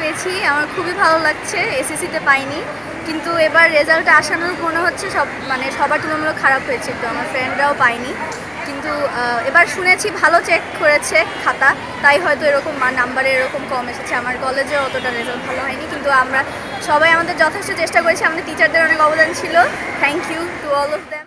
পেয়েছি, আমার খুবই ভালো লাগছে। এসএসসিতে পাইনি, কিন্তু এবার রেজাল্ট আসানোর মনে হচ্ছে সবার তুলনামূলক খারাপ হয়েছে, তো আমার ফ্রেন্ডরাও পায়নি। কিন্তু এবার শুনেছি ভালো চেক করেছে খাতা, তাই হয়তো এরকম নাম্বারে এরকম কম এসেছে। আমার কলেজে অতটা রেজাল্ট ভালো হয়নি, কিন্তু আমরা সবাই আমাদের যথেষ্ট চেষ্টা করেছি। আমাদের টিচারদের অনেক অবদান ছিল। Thank you to all of them.